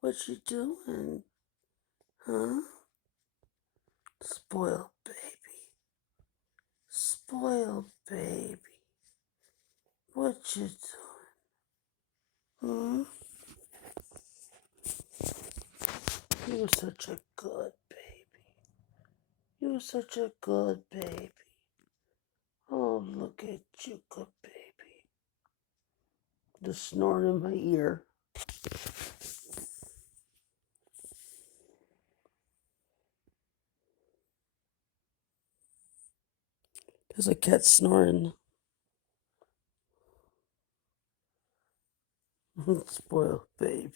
What you doing? Huh? Spoiled baby. Spoiled baby. What you doing? You're such a good baby. You're such a good baby. Oh, look at you, good baby. Just snoring in my ear. There's a cat snoring. Spoiled baby.